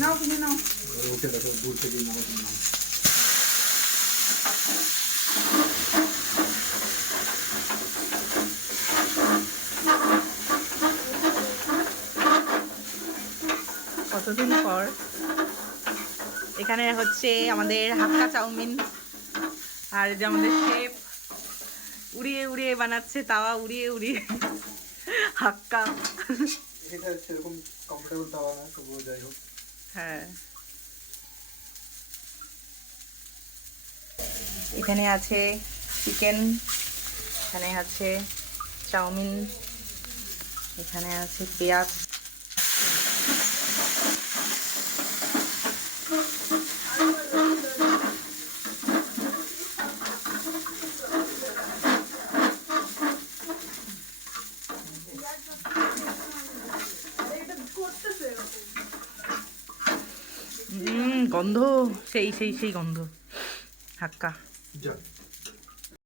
নাও তুমি নাও। ওকে দেখো দূর থেকে নাও তুমি নাও। কতদিন পর এখানে হচ্ছে আমাদের হাক্কা চাউমিন, আর যে আমাদের শেফ উড়িয়ে উড়িয়ে বানাচ্ছে, তাওয়া উড়িয়ে উড়িয়ে হাক্কা। এটা সেরকম কমফোর্টেবল তাওয়া না, তবুও যাই হোক। হ্যাঁ, এখানে আছে চিকেন, এখানে আছে চাউমিন, এখানে আছে পেঁয়াজ। গন্ধ সেই সেই সেই গন্ধ হাক্কা। যা